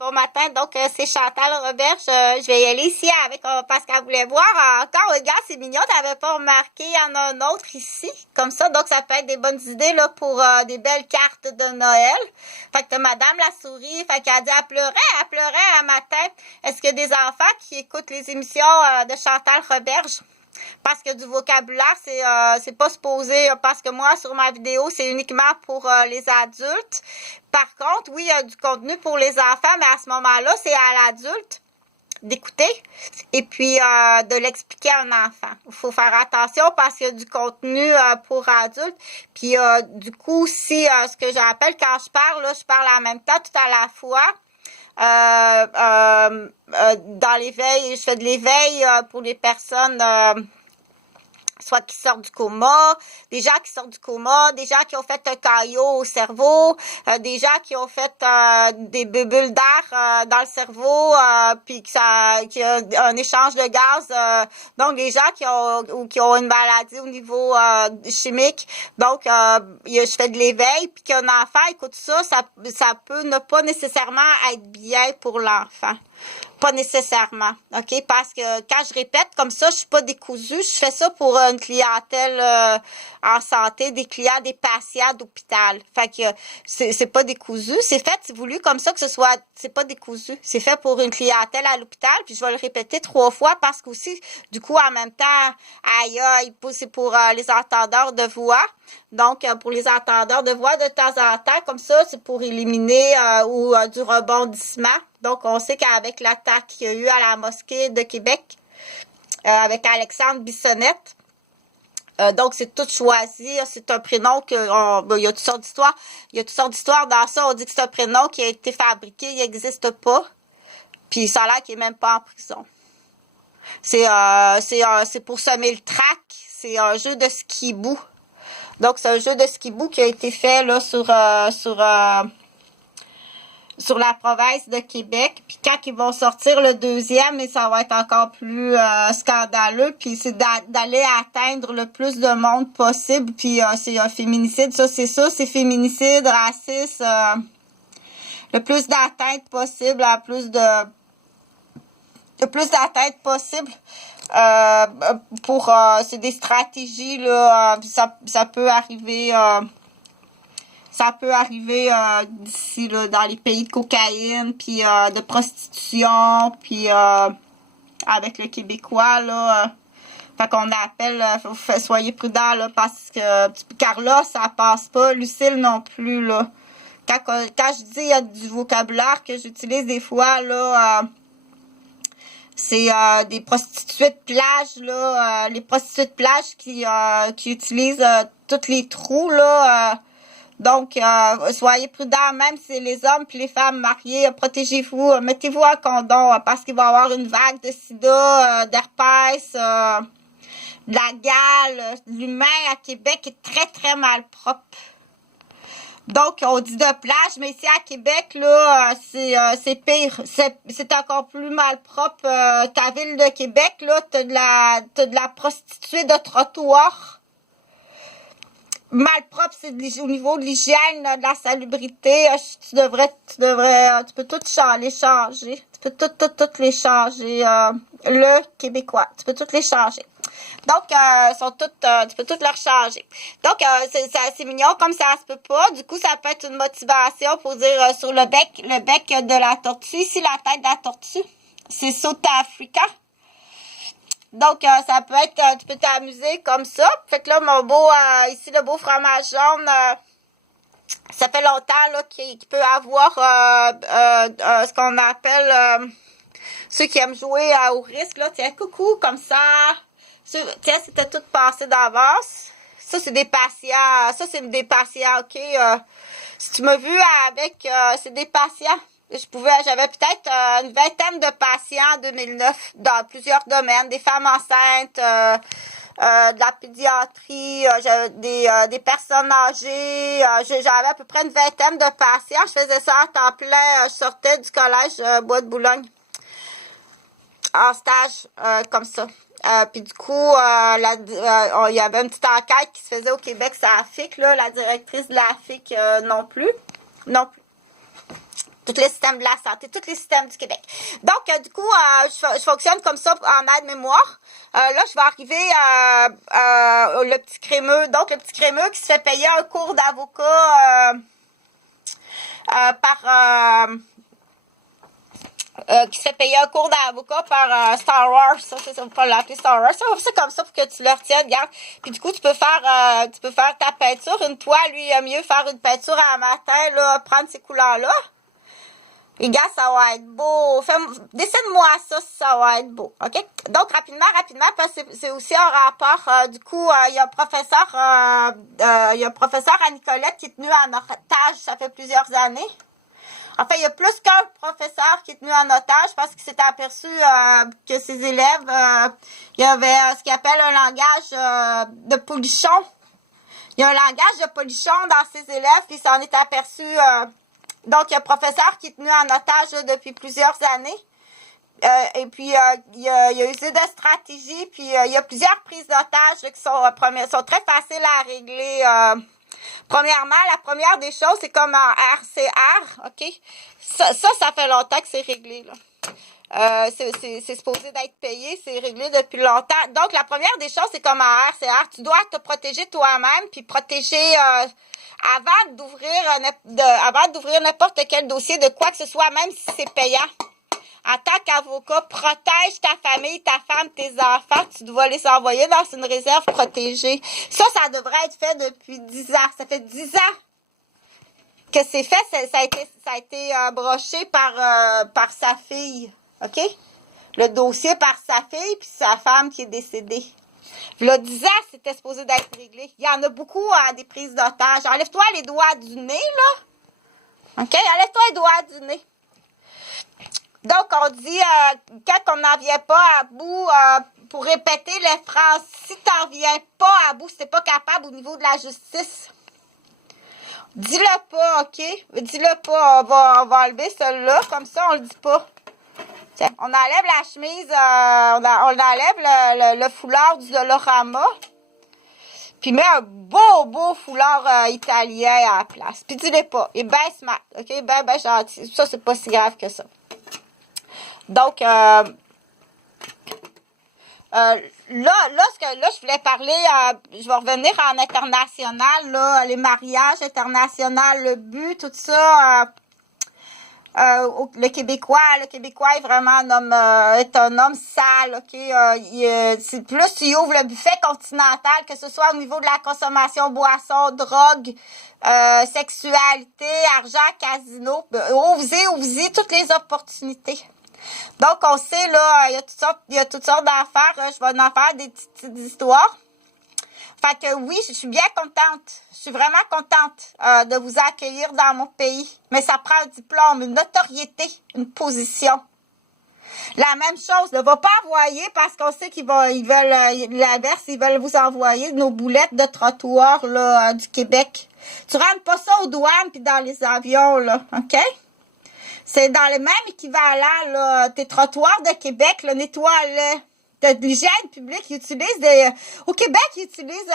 Bon matin, donc c'est Chantal Roberge. Je vais y aller ici avec parce qu'elle voulait voir encore. Regarde, c'est mignon, t'avais pas remarqué, il y en a un autre ici, comme ça. Donc ça peut être des bonnes idées là pour des belles cartes de Noël. Fait que Madame la souris, fait qu'elle dit elle pleurait un matin. Est-ce qu'il y a des enfants qui écoutent les émissions de Chantal Roberge? Parce que du vocabulaire, c'est pas supposé, parce que moi, sur ma vidéo, c'est uniquement pour les adultes. Par contre, oui, il y a du contenu pour les enfants, mais à ce moment-là, c'est à l'adulte d'écouter et puis de l'expliquer à un enfant. Il faut faire attention parce qu'il y a du contenu pour adultes. Puis du coup, si ce que j'appelle quand je parle, là, je parle en même temps tout à la fois. Dans l'éveil, je fais de l'éveil pour les personnes soit qui sortent du coma, des gens qui sortent du coma, des gens qui ont fait un caillot au cerveau, des gens qui ont fait des bulles d'air dans le cerveau, puis qu'il y a un échange de gaz. Donc, des gens qui ont une maladie au niveau chimique. Donc, je fais de l'éveil, puis qu'un enfant écoute ça peut ne pas nécessairement être bien pour l'enfant. Pas nécessairement, OK? Parce que quand je répète comme ça, je suis pas décousue. Je fais ça pour une clientèle en santé, des clients, des patients d'hôpital. Fait que c'est pas décousu. C'est fait, c'est voulu comme ça que ce soit, c'est pas décousu. C'est fait pour une clientèle à l'hôpital, puis je vais le répéter 3 fois parce qu'aussi, du coup, en même temps, c'est pour les entendeurs de voix. Donc, pour les entendeurs de voix de temps en temps, comme ça, c'est pour éliminer du rebondissement. Donc, on sait qu'avec l'attaque qu'il y a eu à la mosquée de Québec, avec Alexandre Bissonnette, donc c'est tout choisi. C'est un prénom il y a toutes sortes d'histoires. Il y a toutes sortes d'histoires dans ça. On dit que c'est un prénom qui a été fabriqué, il n'existe pas. Puis ça a l'air qu'il n'est même pas en prison. C'est pour semer le trac. C'est un jeu de skibou. Donc, c'est un jeu de skibou qui a été fait là sur la province de Québec. Puis quand ils vont sortir le deuxième, et ça va être encore plus scandaleux, puis c'est d'aller atteindre le plus de monde possible. Puis c'est un féminicide, c'est féminicide, raciste, le plus d'atteinte possible, le plus d'atteinte possible. C'est des stratégies là, ça peut arriver d'ici là dans les pays de cocaïne puis de prostitution puis avec le québécois là fait qu'on appelle soyez prudents là parce que Carla ça passe pas, Lucille non plus là. Quand je dis il y a du vocabulaire que j'utilise des fois là c'est des prostituées de plage, là, les prostituées de plage qui utilisent tous les trous, là. Donc, soyez prudents, même si c'est les hommes et les femmes mariées, protégez-vous, mettez-vous un condom, parce qu'il va y avoir une vague de sida, d'herpès, de la gale. L'humain à Québec est très, très mal propre. Donc, on dit de plage, mais ici à Québec, là, c'est pire. C'est encore plus malpropre. Ta ville de Québec, là, t'as de la prostituée de trottoir. Malpropre, c'est au niveau de l'hygiène, de la salubrité. Tu peux tout les changer. Tu peux tout les changer. Le Québécois, tu peux tout les changer. Donc, tu peux toutes leur changer. Donc, c'est mignon comme ça se peut pas. Du coup, ça peut être une motivation pour dire sur le bec de la tortue. Ici, la tête de la tortue, c'est South Africa. Donc, ça peut être, tu peux t'amuser comme ça. Fait que là, ici, le beau fromage jaune, ça fait longtemps là qu'il peut avoir ce qu'on appelle ceux qui aiment jouer au risque. Là, tiens, coucou, comme ça. Tiens, c'était tout passé d'avance. Ça, c'est des patients. Ça, c'est des patients, OK? Si tu m'as vu avec... c'est des patients. J'avais peut-être une vingtaine de patients en 2009 dans plusieurs domaines. Des femmes enceintes, de la pédiatrie, des personnes âgées. J'avais à peu près une vingtaine de patients. Je faisais ça à temps plein. Je sortais du collège Bois de Boulogne en stage comme ça. Puis du coup, il y avait une petite enquête qui se faisait au Québec sur la FIC, là, la directrice de la FIC non plus. Tous les systèmes de la santé, tous les systèmes du Québec. Donc, du coup, je fonctionne comme ça en aide-mémoire. Là, je vais arriver le petit crémeux. Donc, le petit crémeux qui se fait payer un cours d'avocat qui se fait payer un cours d'avocat par Star Wars. Ça, c'est ça, faut l'appeler Star Wars. C'est comme ça pour que tu le retiennes, regarde. Puis du coup, tu peux faire ta peinture. Une toile, lui, il a mieux faire une peinture à matin, là, prendre ces couleurs-là. Et gars, ça va être beau. Dessine-moi ça va être beau. OK? Donc, rapidement, parce que c'est aussi un rapport. Du coup, il y a un professeur à Nicolette qui est tenu en otage, ça fait plusieurs années. En fait, il y a plus qu'un professeur qui est tenu en otage parce qu'il s'est aperçu que ses élèves, il y avait ce qu'il appelle un langage de polichon. Il y a un langage de polichon dans ses élèves, puis il s'en est aperçu. Donc, il y a un professeur qui est tenu en otage là, depuis plusieurs années. Et puis, il a usé de stratégies, puis il y a plusieurs prises d'otages qui sont très faciles à régler. Premièrement, la première des choses, c'est comme en RCR, OK? Ça fait longtemps que c'est réglé, là. C'est supposé d'être payé, c'est réglé depuis longtemps. Donc, la première des choses, c'est comme en RCR, tu dois te protéger toi-même, puis protéger avant d'ouvrir n'importe quel dossier de quoi que ce soit, même si c'est payant. En tant qu'avocat, protège ta famille, ta femme, tes enfants. Tu dois les envoyer dans une réserve protégée. Ça devrait être fait depuis 10 ans. Ça fait 10 ans que c'est fait. Ça a été broché par sa fille. OK? Le dossier par sa fille puis sa femme qui est décédée. Là, 10 ans, c'était supposé d'être réglé. Il y en a beaucoup des prises d'otages. Enlève-toi les doigts du nez, là. OK? Enlève-toi les doigts du nez. Donc, on dit, quand on n'en vient pas à bout, pour répéter les phrases, si tu n'en viens pas à bout, si tu n'es pas capable au niveau de la justice, dis-le pas, OK? Dis-le pas, on va enlever celle-là, comme ça, on le dit pas. Tiens, on enlève la chemise, on enlève le foulard du Dolorama, puis mets un beau foulard italien à la place. Puis dis-le pas, il est bien smart, OK? Ben gentil. Ça, c'est pas si grave que ça. Donc, là, je voulais parler, je vais revenir en international, là, les mariages internationaux, le but, tout ça. Le Québécois est vraiment est un homme sale, OK? C'est plus tu ouvres le buffet continental, que ce soit au niveau de la consommation, boisson, drogue, sexualité, argent, casino. Ouvre-y toutes les opportunités. Donc, on sait, là, il y a toutes sortes d'affaires. Je vais en faire des petites histoires. Fait que oui, je suis bien contente. Je suis vraiment contente de vous accueillir dans mon pays. Mais ça prend un diplôme, une notoriété, une position. La même chose, ne va pas envoyer parce qu'on sait ils veulent l'inverse, ils veulent vous envoyer nos boulettes de trottoir là, du Québec. Tu rentres pas ça aux douanes puis dans les avions, là, OK? C'est dans le même équivalent, là, tes trottoirs de Québec, là, nettoie-les. De l'hygiène publique, ils utilisent au Québec, ils utilisent